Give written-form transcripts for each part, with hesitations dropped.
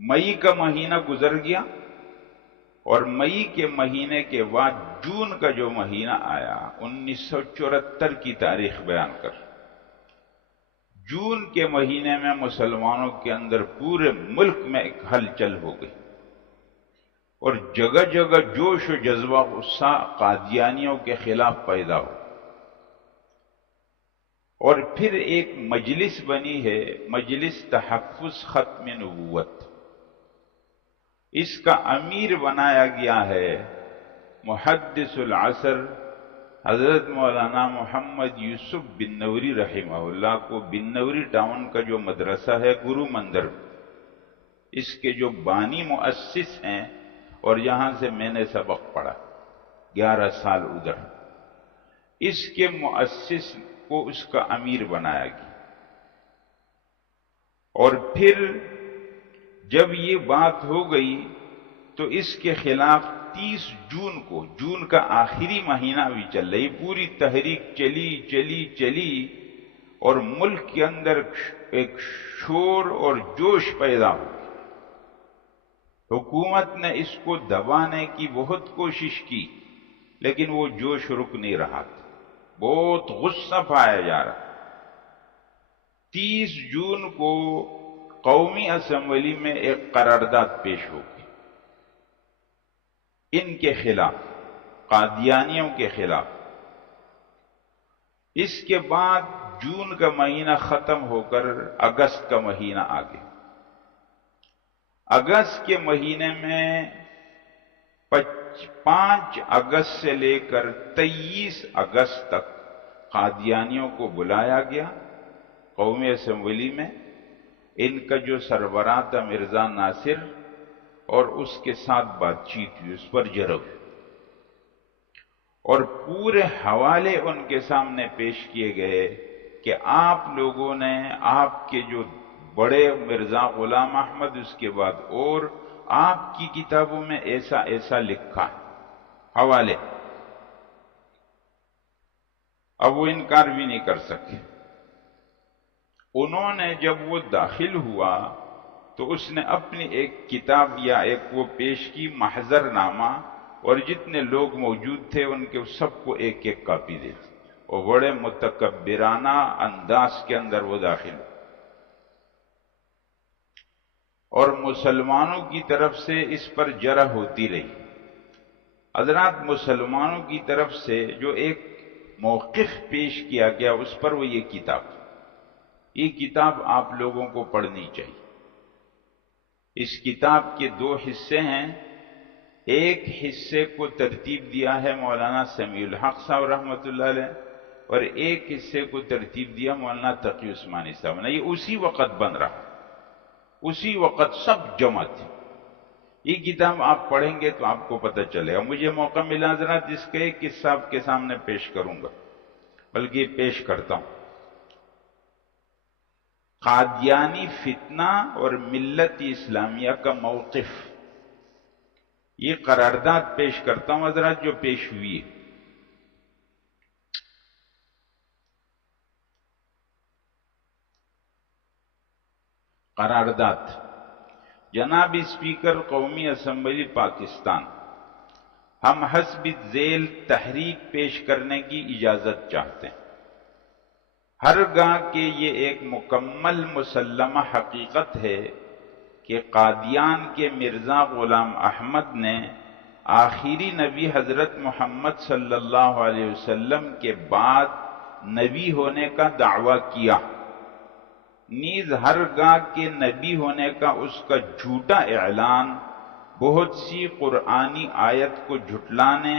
مئی کا مہینہ گزر گیا، اور مئی کے مہینے کے بعد جون کا جو مہینہ آیا 1974 کی تاریخ بیان کر، جون کے مہینے میں مسلمانوں کے اندر پورے ملک میں ایک ہلچل ہو گئی، اور جگہ جگہ جوش و جذبہ غصہ قادیانیوں کے خلاف پیدا ہو، اور پھر ایک مجلس بنی ہے، مجلس تحفظ ختم نبوت۔ اس کا امیر بنایا گیا ہے محدث العصر حضرت مولانا محمد یوسف بن نوری رحمہ اللہ کو، بن نوری ٹاؤن کا جو مدرسہ ہے گرو مندر، اس کے جو بانی مؤسس ہیں، اور یہاں سے میں نے سبق پڑھا 11 سال ادھر، اس کے مؤسس کو اس کا امیر بنایا گیا۔ اور پھر جب یہ بات ہو گئی تو اس کے خلاف 30 جون کو، جون کا آخری مہینہ بھی چل رہی، پوری تحریک چلی چلی چلی، اور ملک کے اندر ایک شور اور جوش پیدا ہو گیا۔ حکومت نے اس کو دبانے کی بہت کوشش کی، لیکن وہ جوش رک نہیں رہا تھا، بہت غصہ پایا جا رہا۔ 30 جون کو قومی اسمبلی میں ایک قرارداد پیش ہو گئی ان کے خلاف، قادیانیوں کے خلاف۔ اس کے بعد جون کا مہینہ ختم ہو کر اگست کا مہینہ آ گیا۔ اگست کے مہینے میں 5 اگست سے لے کر 23 اگست تک قادیانیوں کو بلایا گیا قومی اسمبلی میں۔ ان کا جو سربراہ تھا مرزا ناصر، اور اس کے ساتھ بات چیت ہوئی، اس پر جرب، اور پورے حوالے ان کے سامنے پیش کیے گئے کہ آپ لوگوں نے، آپ کے جو بڑے مرزا غلام احمد، اس کے بعد اور آپ کی کتابوں میں ایسا ایسا لکھا ہے، حوالے۔ اب وہ انکار بھی نہیں کر سکے۔ انہوں نے جب وہ داخل ہوا تو اس نے اپنی ایک کتاب یا ایک وہ پیش کی محضر نامہ، اور جتنے لوگ موجود تھے ان کے سب کو ایک ایک کاپی دے دی، اور بڑے متکبرانہ انداز کے اندر وہ داخل ہوا۔ اور مسلمانوں کی طرف سے اس پر جرح ہوتی رہی۔ حضرات، مسلمانوں کی طرف سے جو ایک موقف پیش کیا گیا اس پر وہ یہ کتاب آپ لوگوں کو پڑھنی چاہیے۔ اس کتاب کے 2 حصے ہیں۔ ایک حصے کو ترتیب دیا ہے مولانا سمیع الحق صاحب رحمۃ اللہ علیہ، اور ایک حصے کو ترتیب دیا مولانا تقی عثمانی صاحب نے۔ یہ اسی وقت بن رہا، اسی وقت سب جمع تھے۔ یہ کتاب آپ پڑھیں گے تو آپ کو پتہ چلے گا۔ مجھے موقع ملا حضرات اس کا ایک قصہ آپ کے سامنے پیش کروں گا، بلکہ پیش کرتا ہوں۔ قادیانی فتنہ اور ملت اسلامیہ کا موقف، یہ قرارداد پیش کرتا ہوں حضرات جو پیش ہوئی ہے۔ قرارداد: جناب اسپیکر قومی اسمبلی پاکستان، ہم حسب ذیل تحریک پیش کرنے کی اجازت چاہتے ہیں۔ ہرگاہ کہ یہ ایک مکمل مسلمہ حقیقت ہے کہ قادیان کے مرزا غلام احمد نے آخری نبی حضرت محمد صلی اللہ علیہ وسلم کے بعد نبی ہونے کا دعویٰ کیا، نیز ہرگاہ کے نبی ہونے کا اس کا جھوٹا اعلان بہت سی قرآنی آیت کو جھٹلانے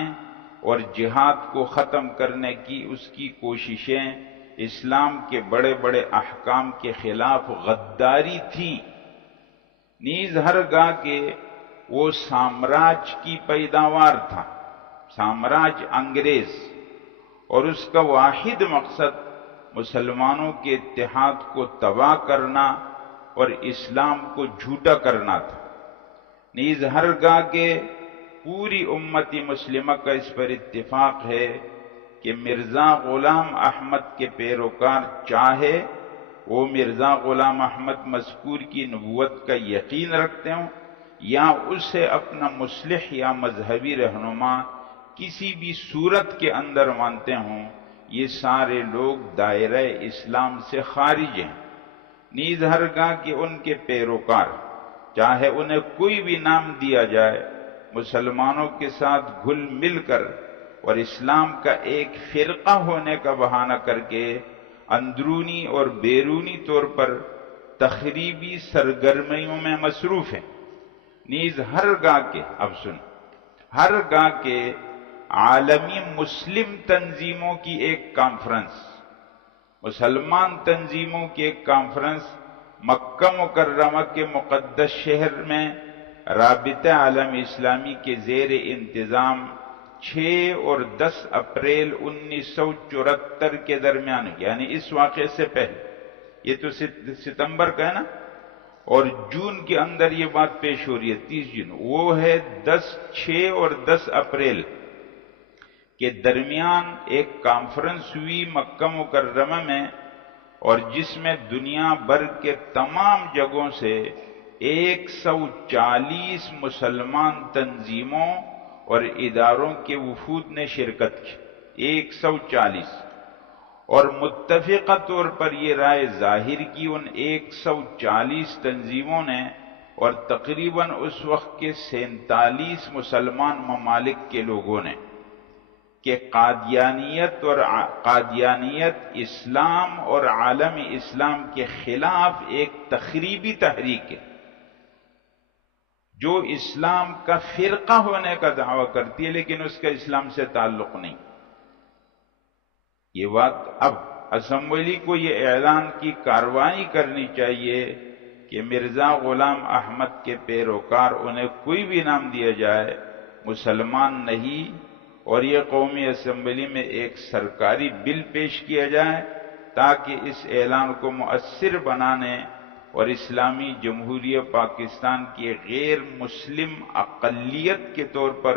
اور جہاد کو ختم کرنے کی اس کی کوششیں اسلام کے بڑے بڑے احکام کے خلاف غداری تھی، نیز ہرگاہ کہ وہ سامراج کی پیداوار تھا، سامراج انگریز، اور اس کا واحد مقصد مسلمانوں کے اتحاد کو تباہ کرنا اور اسلام کو جھوٹا کرنا تھا، نیز ہرگاہ کہ پوری امت مسلمہ کا اس پر اتفاق ہے کہ مرزا غلام احمد کے پیروکار چاہے وہ مرزا غلام احمد مذکور کی نبوت کا یقین رکھتے ہوں یا اسے اپنا مصلح یا مذہبی رہنما کسی بھی صورت کے اندر مانتے ہوں، یہ سارے لوگ دائرہ اسلام سے خارج ہیں۔ نیز ہرگاہ کہ ان کے پیروکار، چاہے انہیں کوئی بھی نام دیا جائے، مسلمانوں کے ساتھ گھل مل کر اور اسلام کا ایک فرقہ ہونے کا بہانہ کر کے اندرونی اور بیرونی طور پر تخریبی سرگرمیوں میں مصروف ہیں، نیز ہرگاہ کے عالمی مسلم تنظیموں کی ایک کانفرنس، مسلمان تنظیموں کی ایک کانفرنس مکہ مکرمہ کے مقدس شہر میں رابطہ عالم اسلامی کے زیر انتظام 6 اور 10 اپریل 1974 کے درمیان، یعنی اس واقعے سے پہلے، یہ تو ستمبر کا ہے نا، اور جون کے اندر یہ بات پیش ہو رہی ہے 30 جون، وہ ہے 6 اور 10 اپریل کے درمیان ایک کانفرنس ہوئی مکہ مکرمہ میں، اور جس میں دنیا بھر کے تمام جگہوں سے 140 مسلمان تنظیموں اور اداروں کے وفود نے شرکت کی، 140، اور متفقہ طور پر یہ رائے ظاہر کی ان 140 تنظیموں نے اور تقریباً اس وقت کے 47 مسلمان ممالک کے لوگوں نے کہ قادیانیت اسلام اور عالم اسلام کے خلاف ایک تخریبی تحریک ہے جو اسلام کا فرقہ ہونے کا دعویٰ کرتی ہے لیکن اس کا اسلام سے تعلق نہیں۔ یہ بات اب اسمبلی کو یہ اعلان کی کارروائی کرنی چاہیے کہ مرزا غلام احمد کے پیروکار، انہیں کوئی بھی نام دیا جائے، مسلمان نہیں، اور یہ قومی اسمبلی میں ایک سرکاری بل پیش کیا جائے تاکہ اس اعلان کو مؤثر بنانے اور اسلامی جمہوریہ پاکستان کی غیر مسلم اقلیت کے طور پر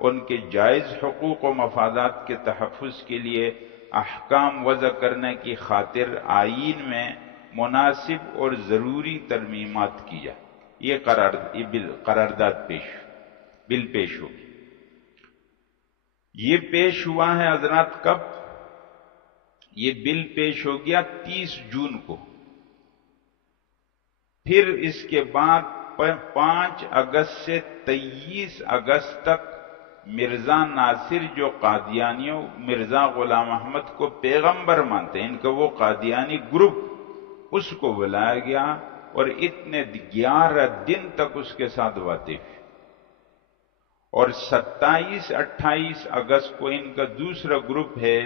ان کے جائز حقوق و مفادات کے تحفظ کے لیے احکام وضع کرنے کی خاطر آئین میں مناسب اور ضروری ترمیمات کی جائے۔ یہ بل پیش ہوگی۔ یہ پیش ہوا ہے حضرات کب؟ یہ بل پیش ہو گیا 30 جون کو، پھر اس کے بعد 5 اگست سے 23 اگست تک مرزا ناصر جو قادیانیوں مرزا غلام احمد کو پیغمبر مانتے ہیں، ان کا وہ قادیانی گروپ، اس کو بلایا گیا اور اتنے 11 دن تک اس کے ساتھ باتیں ہوئی، اور 27-28 اگست کو ان کا دوسرا گروپ ہے،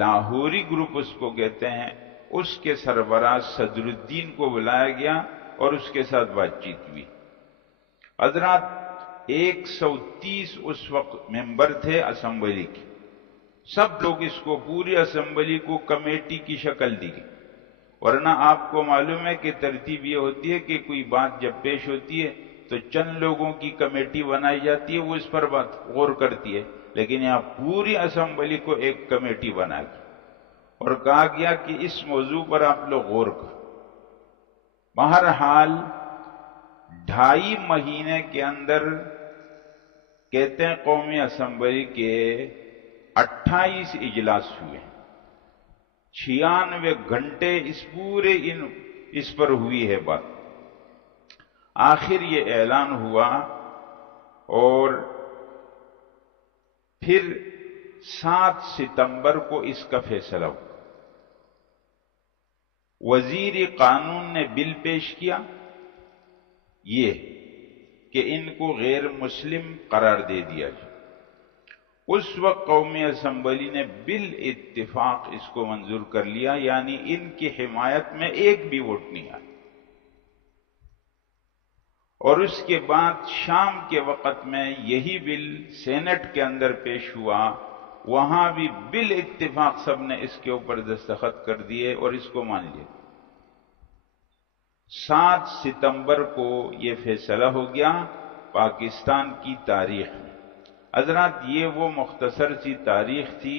لاہوری گروپ اس کو کہتے ہیں، اس کے سربراہ صدر الدین کو بلایا گیا اور اس کے ساتھ بات چیت ہوئی۔ حضرات 130 اس وقت ممبر تھے اسمبلی کے، سب لوگ اس کو پوری اسمبلی کو کمیٹی کی شکل دی گئی، ورنہ آپ کو معلوم ہے کہ ترتیب یہ ہوتی ہے کہ کوئی بات جب پیش ہوتی ہے تو چند لوگوں کی کمیٹی بنائی جاتی ہے، وہ اس پر بات غور کرتی ہے، لیکن یہاں پوری اسمبلی کو ایک کمیٹی بنا گئی اور کہا گیا کہ اس موضوع پر آپ لوگ غور کرو۔ بہرحال 2.5 مہینے کے اندر کہتے ہیں قومی اسمبلی کے 28 اجلاس ہوئے، 96 گھنٹے اس پر ہوئی ہے بات۔ آخر یہ اعلان ہوا اور پھر 7 ستمبر کو اس کا فیصلہ ہوا۔ وزیر قانون نے بل پیش کیا یہ کہ ان کو غیر مسلم قرار دے دیا جائے۔ اس وقت قومی اسمبلی نے بالاتفاق اس کو منظور کر لیا، یعنی ان کی حمایت میں ایک بھی ووٹ نہیں آیا، اور اس کے بعد شام کے وقت میں یہی بل سینٹ کے اندر پیش ہوا، وہاں بھی بالاتفاق سب نے اس کے اوپر دستخط کر دیے اور اس کو مان لیا۔ 7 ستمبر کو یہ فیصلہ ہو گیا پاکستان کی تاریخ میں۔ حضرات یہ وہ مختصر سی تاریخ تھی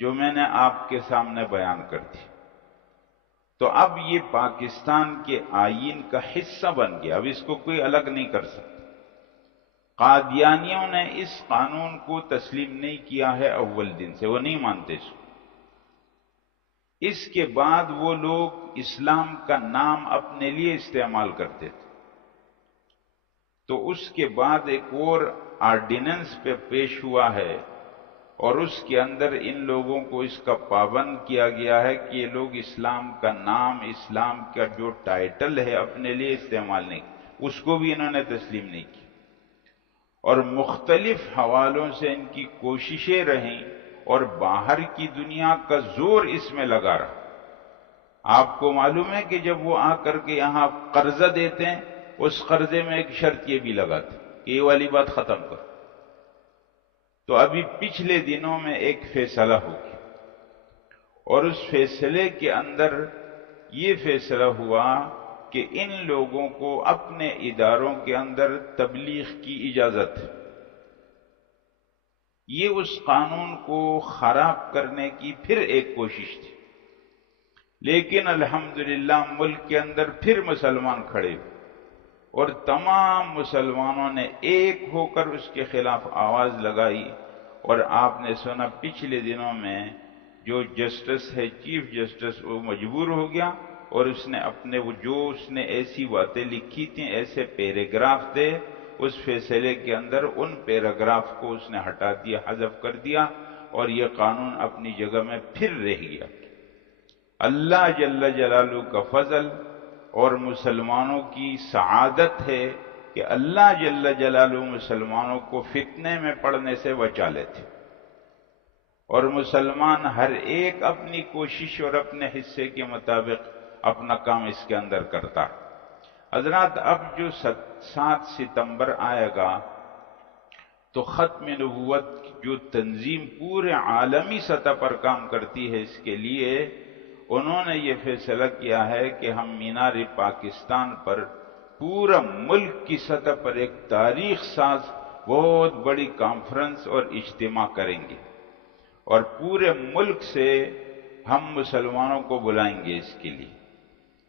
جو میں نے آپ کے سامنے بیان کر دی۔ تو اب یہ پاکستان کے آئین کا حصہ بن گیا، اب اس کو کوئی الگ نہیں کر سکتا۔ قادیانیوں نے اس قانون کو تسلیم نہیں کیا ہے اول دن سے، وہ نہیں مانتے اس کو۔ اس کے بعد وہ لوگ اسلام کا نام اپنے لیے استعمال کرتے تھے، تو اس کے بعد ایک اور آرڈیننس پہ پیش ہوا ہے، اور اس کے اندر ان لوگوں کو اس کا پابند کیا گیا ہے کہ یہ لوگ اسلام کا نام، اسلام کا جو ٹائٹل ہے اپنے لیے استعمال نہیں، اس کو بھی انہوں نے تسلیم نہیں کی، اور مختلف حوالوں سے ان کی کوششیں رہیں، اور باہر کی دنیا کا زور اس میں لگا رہا۔ آپ کو معلوم ہے کہ جب وہ آ کر کے یہاں قرضہ دیتے ہیں، اس قرضے میں ایک شرط یہ بھی لگاتے کہ یہ والی بات ختم کرو۔ تو ابھی پچھلے دنوں میں ایک فیصلہ ہو گیا، اور اس فیصلے کے اندر یہ فیصلہ ہوا کہ ان لوگوں کو اپنے اداروں کے اندر تبلیغ کی اجازت ہے۔ یہ اس قانون کو خراب کرنے کی پھر ایک کوشش تھی، لیکن الحمدللہ ملک کے اندر پھر مسلمان کھڑے ہوئے، اور تمام مسلمانوں نے ایک ہو کر اس کے خلاف آواز لگائی، اور آپ نے سنا پچھلے دنوں میں جو جسٹس ہے، چیف جسٹس، وہ مجبور ہو گیا، اور اس نے اپنے اس نے ایسی باتیں لکھی تھیں، ایسے پیراگراف تھے اس فیصلے کے اندر، ان پیراگراف کو اس نے ہٹا دیا، حذف کر دیا، اور یہ قانون اپنی جگہ میں پھر رہ گیا۔ اللہ جل جلالہ کا فضل اور مسلمانوں کی سعادت ہے کہ اللہ جل جلالہ مسلمانوں کو فتنے میں پڑنے سے بچا لیتے، اور مسلمان ہر ایک اپنی کوشش اور اپنے حصے کے مطابق اپنا کام اس کے اندر کرتا ہے۔ حضرات، اب جو 7 ستمبر آئے گا تو ختم نبوت جو تنظیم پورے عالمی سطح پر کام کرتی ہے، اس کے لیے انہوں نے یہ فیصلہ کیا ہے کہ ہم مینار پاکستان پر پورا ملک کی سطح پر ایک تاریخ ساز بہت بڑی کانفرنس اور اجتماع کریں گے، اور پورے ملک سے ہم مسلمانوں کو بلائیں گے اس کے لیے۔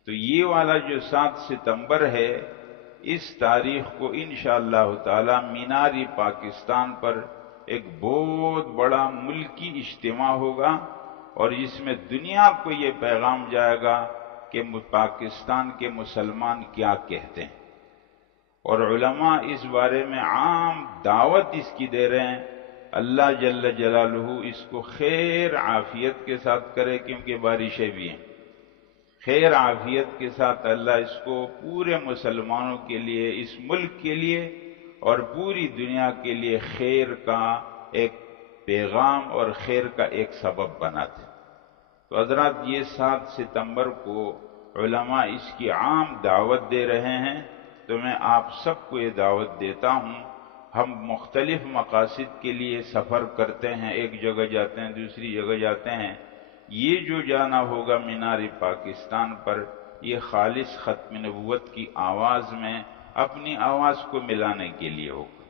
تو یہ والا جو 7 ستمبر ہے، اس تاریخ کو انشاءاللہ تعالی مینار پاکستان پر ایک بہت بڑا ملکی اجتماع ہوگا، اور اس میں دنیا کو یہ پیغام جائے گا کہ پاکستان کے مسلمان کیا کہتے ہیں، اور علماء اس بارے میں عام دعوت اس کی دے رہے ہیں۔ اللہ جل جلالہ اس کو خیر عافیت کے ساتھ کرے، کیونکہ بارشیں بھی ہیں، خیر عافیت کے ساتھ اللہ اس کو پورے مسلمانوں کے لیے، اس ملک کے لیے اور پوری دنیا کے لیے خیر کا ایک پیغام اور خیر کا ایک سبب بناتے۔ تو حضرات، یہ 7 ستمبر کو علماء اس کی عام دعوت دے رہے ہیں، تو میں آپ سب کو یہ دعوت دیتا ہوں۔ ہم مختلف مقاصد کے لیے سفر کرتے ہیں، ایک جگہ جاتے ہیں، دوسری جگہ جاتے ہیں، یہ جو جانا ہوگا مینار پاکستان پر، یہ خالص ختم نبوت کی آواز میں اپنی آواز کو ملانے کے لیے ہوگا،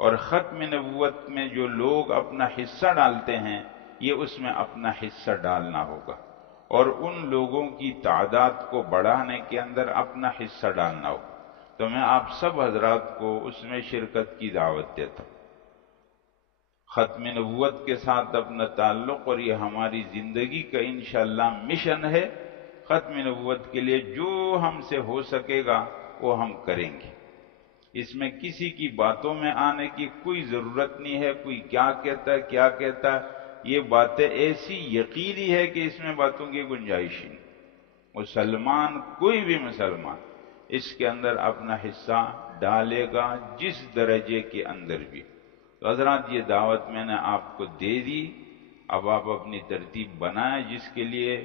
اور ختم نبوت میں جو لوگ اپنا حصہ ڈالتے ہیں، یہ اس میں اپنا حصہ ڈالنا ہوگا، اور ان لوگوں کی تعداد کو بڑھانے کے اندر اپنا حصہ ڈالنا ہوگا۔ تو میں آپ سب حضرات کو اس میں شرکت کی دعوت دیتا ہوں۔ ختم نبوت کے ساتھ اپنا تعلق، اور یہ ہماری زندگی کا انشاءاللہ مشن ہے۔ ختم نبوت کے لیے جو ہم سے ہو سکے گا وہ ہم کریں گے، اس میں کسی کی باتوں میں آنے کی کوئی ضرورت نہیں ہے، کوئی کیا کہتا ہے کیا کہتا ہے، یہ باتیں ایسی یقینی ہے کہ اس میں باتوں کی گنجائش نہیں۔ مسلمان، کوئی بھی مسلمان اس کے اندر اپنا حصہ ڈالے گا، جس درجے کے اندر بھی۔ تو حضرات، یہ دعوت میں نے آپ کو دے دی، اب آپ اپنی ترتیب بنائیں، جس کے لیے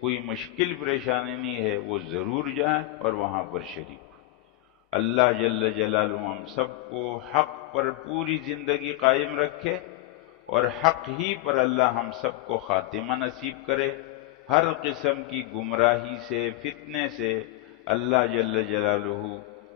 کوئی مشکل پریشانی نہیں ہے وہ ضرور جائیں اور وہاں پر شریک۔ اللہ جل جلالہ ہم سب کو حق پر پوری زندگی قائم رکھے، اور حق ہی پر اللہ ہم سب کو خاتمہ نصیب کرے۔ ہر قسم کی گمراہی سے، فتنے سے اللہ جل جلالہ